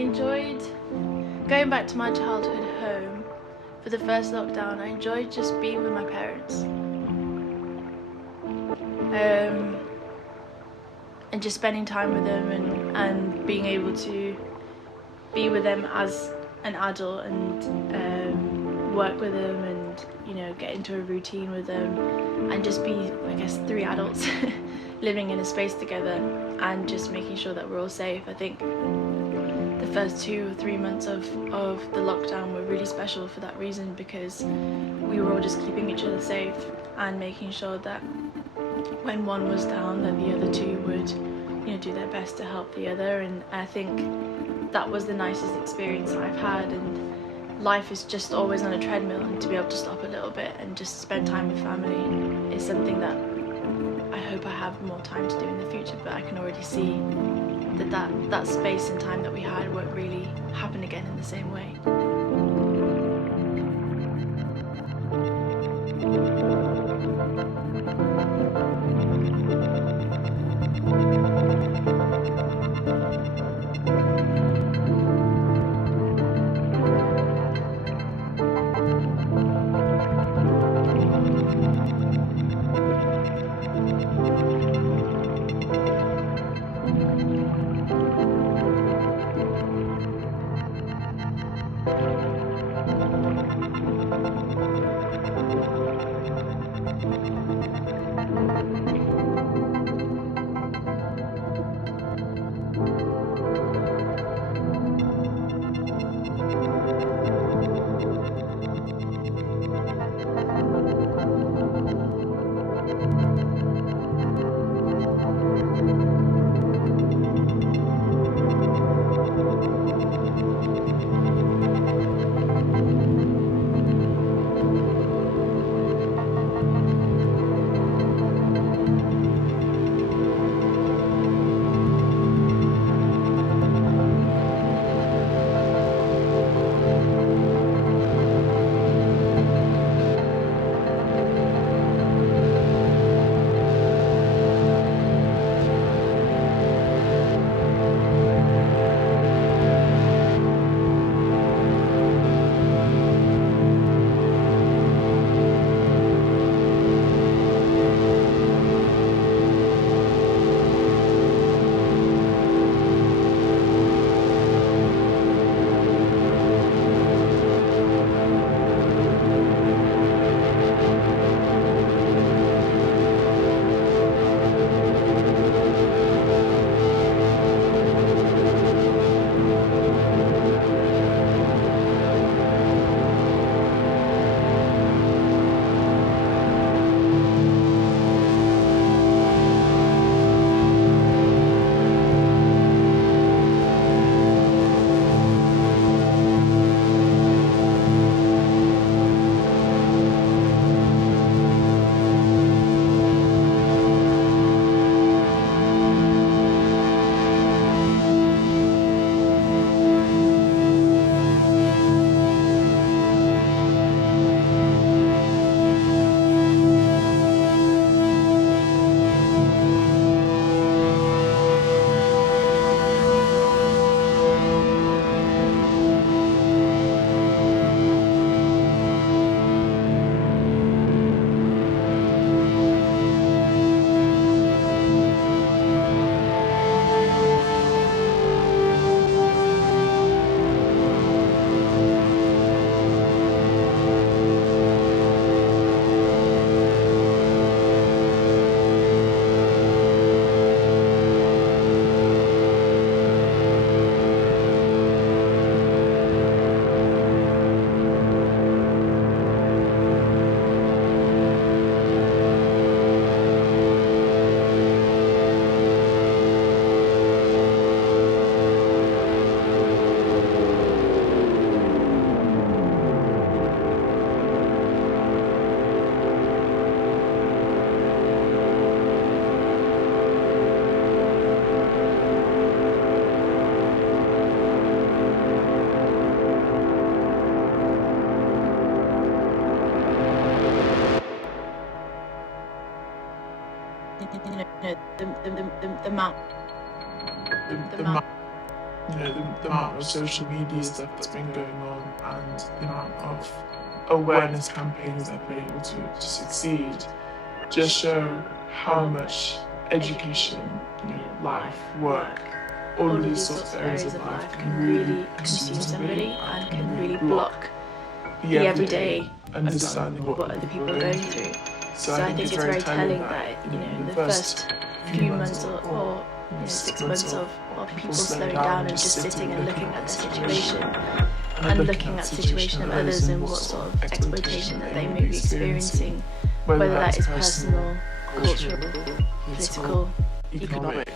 enjoyed going back to my childhood home for the first lockdown. I enjoyed just being with my parents. And just spending time with them and being able to be with them as an adult and work with them and, you know, get into a routine with them and just be, I guess, three adults living in a space together and just making sure that we're all safe. I think the first 2 or 3 months of the lockdown were really special for that reason, because we were all just keeping each other safe and making sure that when one was down, that the other two would, you know, do their best to help the other. And I think that was the nicest experience I've had. And life is just always on a treadmill, and to be able to stop a little bit and just spend time with family is something that I hope I have more time to do in the future. But I can already see that space and time that we had won't really happen again in the same way. The the amount of social media stuff that's been going on and the amount of awareness campaigns that have been able to succeed just show how much education, life, work, all of these sorts of areas of life can really consume somebody and can really block the everyday understanding what other people are going through. So I think it's very telling that, in the first few months or 6 months of people slowing down and just sitting and looking at the situation and looking at the situation of others and what sort of exploitation that they may be experiencing, whether that is personal, cultural, political, economic,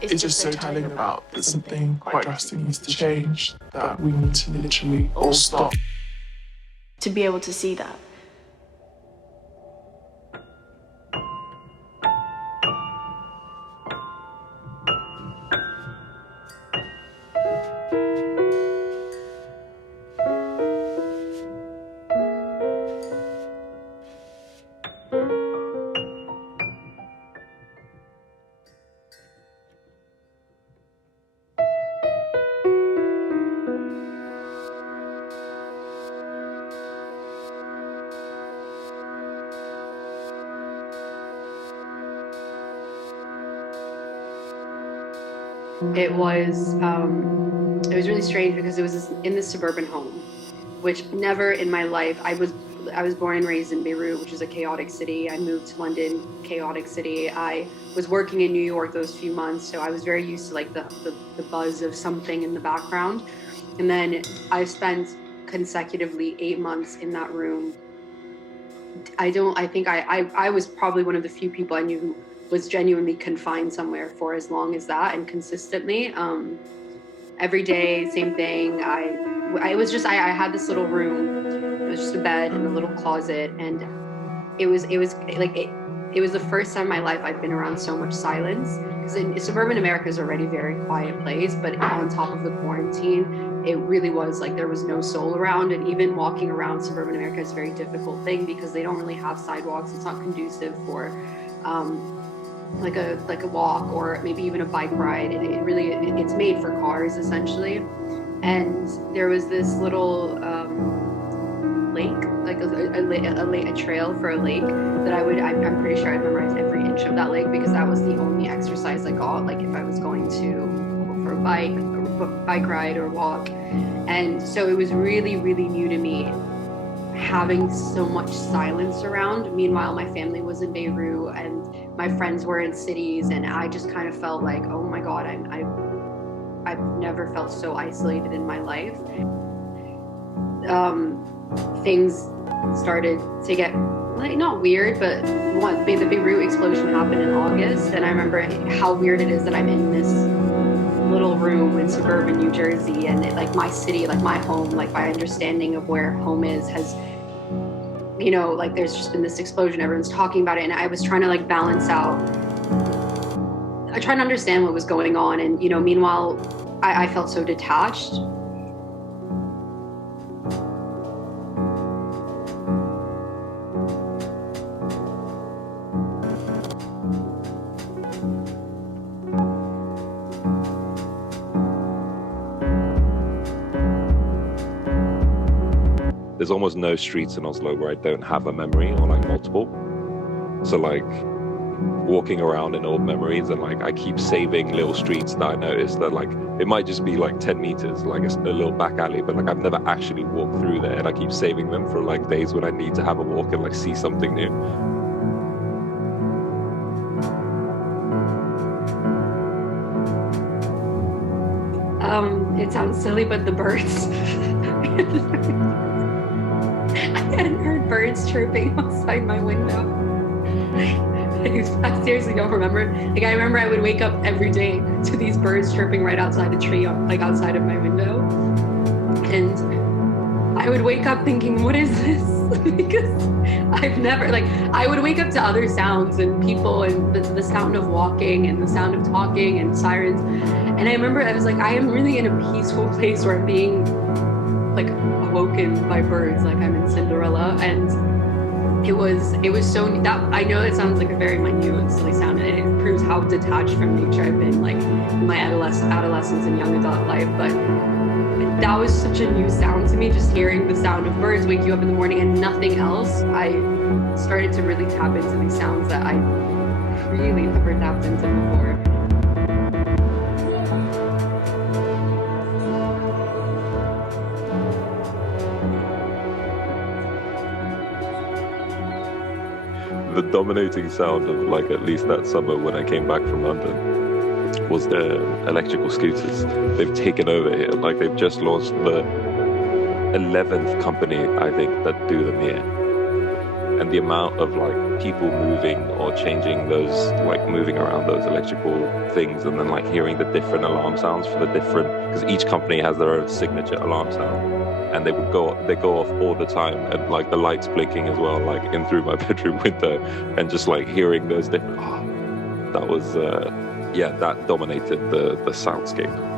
it's just so telling about that something quite drastic needs to change, that we need to literally all stop. To be able to see that. It was really strange because it was in this suburban home, which never in my life, I was born and raised in Beirut, which is a chaotic city. I moved to London, chaotic city. I was working in New York those few months, so I was very used to like the buzz of something in the background. And then I spent consecutively 8 months in that room. I think I was probably one of the few people I knew who was genuinely confined somewhere for as long as that and consistently. Every day, same thing. I had this little room. It was just a bed and a little closet, and it was the first time in my life I'd been around so much silence. Because in suburban America is already a very quiet place, but on top of the quarantine, it really was like there was no soul around. And even walking around suburban America is a very difficult thing because they don't really have sidewalks. It's not conducive for like a walk or maybe even a bike ride. It's made for cars essentially. And there was this little lake, like a trail for a lake that I'm pretty sure I memorized every inch of that lake because that was the only exercise I got, like if I was going to go for a bike ride or walk. And so it was really, really new to me having so much silence around. Meanwhile, my family was in Beirut and my friends were in cities, and I just kind of felt like, oh my God, I've never felt so isolated in my life. Things started to get like not weird, but the Beirut explosion happened in August, and I remember how weird it is that I'm in this little room in suburban New Jersey, and like my city, like my home, like my understanding of where home is has, like there's just been this explosion, everyone's talking about it, and I was trying to like balance out, I tried to understand what was going on, and meanwhile I felt so detached. There's almost no streets in Oslo where I don't have a memory or like multiple. So like walking around in old memories, and like I keep saving little streets that I notice that like it might just be like 10 meters, like it's a little back alley, but like I've never actually walked through there, and I keep saving them for like days when I need to have a walk and like see something new. It sounds silly, but the birds. I hadn't heard birds chirping outside my window. I seriously don't remember. Like I remember I would wake up every day to these birds chirping right outside the tree, like outside of my window. And I would wake up thinking, what is this? Because I've never, I would wake up to other sounds and people and the sound of walking and the sound of talking and sirens. And I remember I was like, I am really in a peaceful place where I'm being like awoken by birds, like I'm in Cinderella. And it was so that I know it sounds like a very minute and silly sound, and it proves how detached from nature I've been, like my adolescence and young adult life. But that was such a new sound to me, just hearing the sound of birds wake you up in the morning and nothing else. I started to really tap into these sounds that I really never tapped into before. The dominating sound of, like, at least that summer when I came back from London was the electrical scooters. They've taken over here. Like, they've just launched the 11th company, I think, that do them here. And the amount of, like, people moving or changing those, like, moving around those electrical things, and then, like, hearing the different alarm sounds for the different, because each company has their own signature alarm sound. And they go off all the time, and, like, the lights blinking as well, like, in through my bedroom window, and just, like, hearing those different, that was, that dominated the soundscape.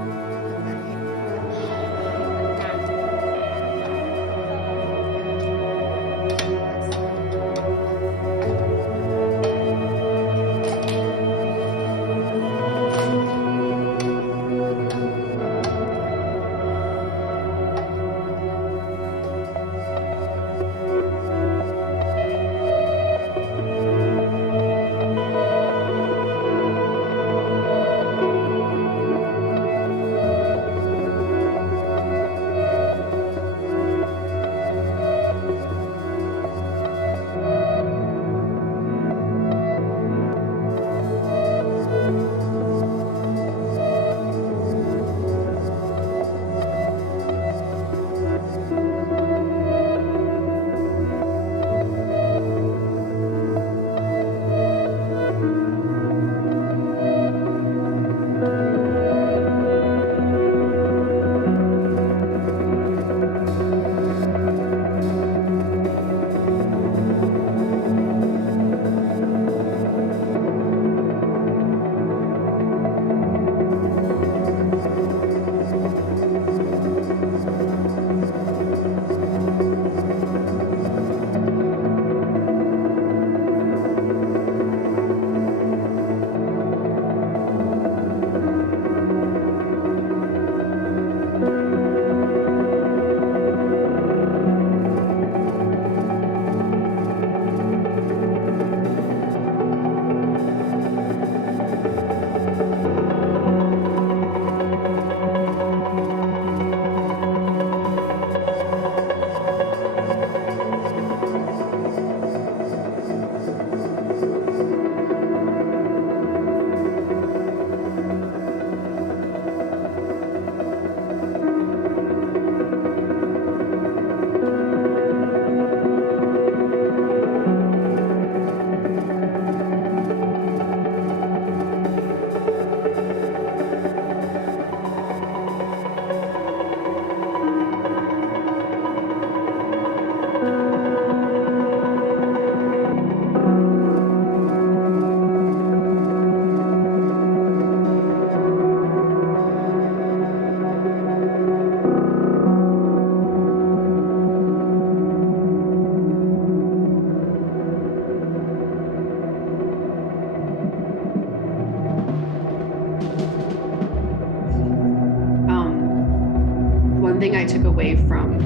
I took away from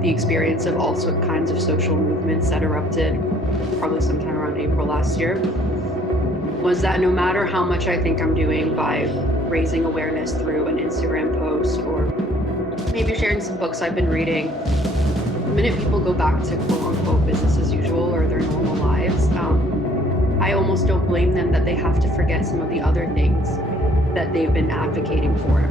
the experience of all kinds of social movements that erupted probably sometime around April last year was that no matter how much I think I'm doing by raising awareness through an Instagram post or maybe sharing some books I've been reading, the minute people go back to quote unquote business as usual or their normal lives, I almost don't blame them that they have to forget some of the other things that they've been advocating for.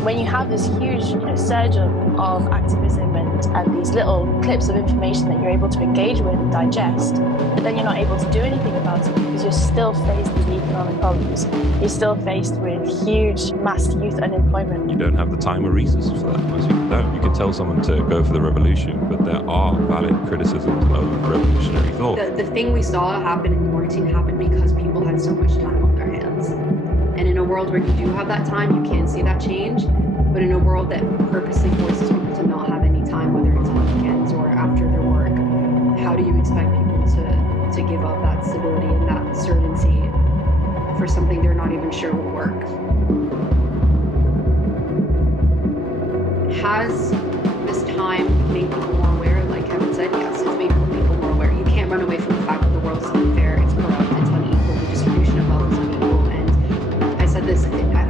When you have this huge surge of activism and these little clips of information that you're able to engage with and digest, but then you're not able to do anything about it because you're still faced with economic problems. You're still faced with huge mass youth unemployment. You don't have the time or resources for that. Most people don't. You can tell someone to go for the revolution, but there are valid criticisms of revolutionary thought. The thing we saw happen in quarantine happened because people had so much time on their hands. And in a world where you do have that time, you can see that change. But in a world that purposely forces people to not have any time, whether it's on weekends or after their expect people to give up that stability and that certainty for something they're not even sure will work. Has this time made people more aware? Like Kevin said, yes, it's made people more aware. You can't run away from the fact that the world is unfair, it's corrupt, it's unequal, the distribution of wealth is unequal. And I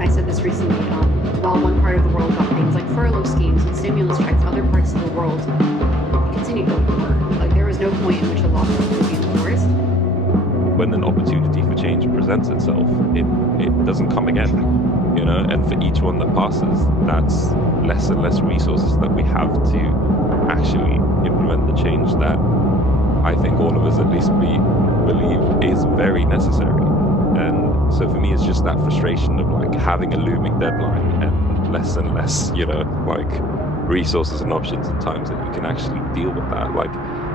said this recently, while one part of the world got things like furlough schemes and stimulus checks, other parts of the world continue to go to work. Like there was no point in which a lockdown could be enforced. When an opportunity for change presents itself, it doesn't come again, you know, and for each one that passes, that's less and less resources that we have to actually implement the change that I think all of us at least believe is very necessary. And so for me, it's just that frustration of like having a looming deadline and less, you know, like resources and options and times that you can actually deal with that. Like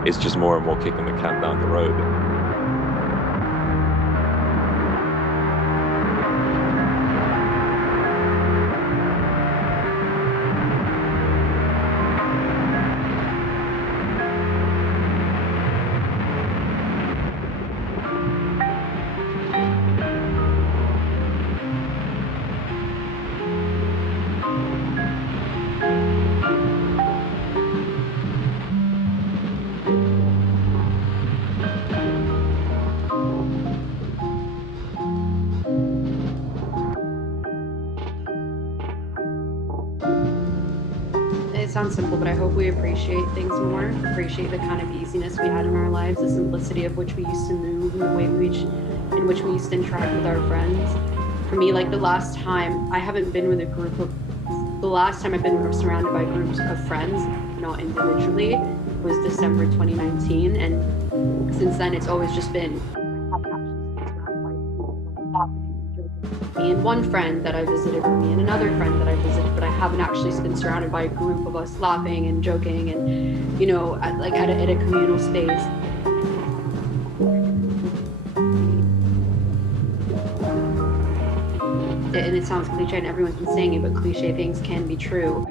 it's just more and more kicking the can down the road. It sounds simple, but I hope we appreciate things more, appreciate the kind of easiness we had in our lives, the simplicity of which we used to move, and the way in which we used to interact with our friends. For me, like the last time I've been surrounded by groups of friends, not individually, was December 2019, and since then it's always just been me and one friend that I visited, or me and another friend that I visited, but I haven't actually been surrounded by a group of us laughing and joking and, you know, at a communal space. And it sounds cliche, and everyone's been saying it, but cliche things can be true.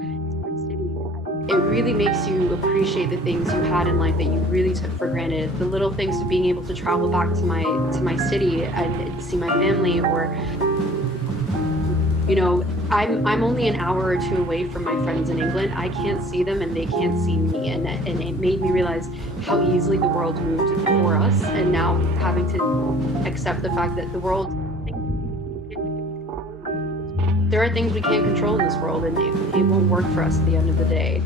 It really makes you appreciate the things you had in life that you really took for granted. The little things of being able to travel back to my city and see my family, or, you know, I'm only an hour or two away from my friends in England. I can't see them and they can't see me, and it made me realize how easily the world moved for us, and now having to accept the fact that the world, there are things we can't control in this world, and it won't work for us at the end of the day.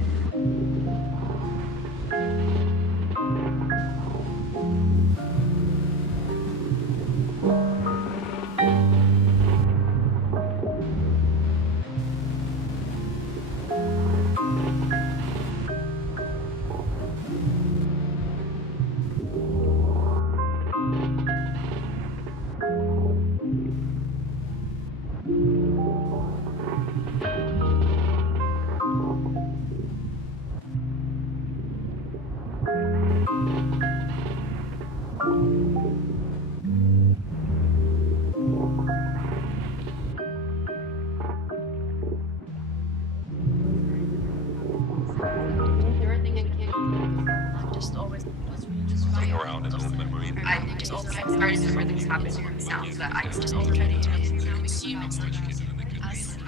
Around in old memory. I just also started to where things happen to the sounds that I just already assume it's like as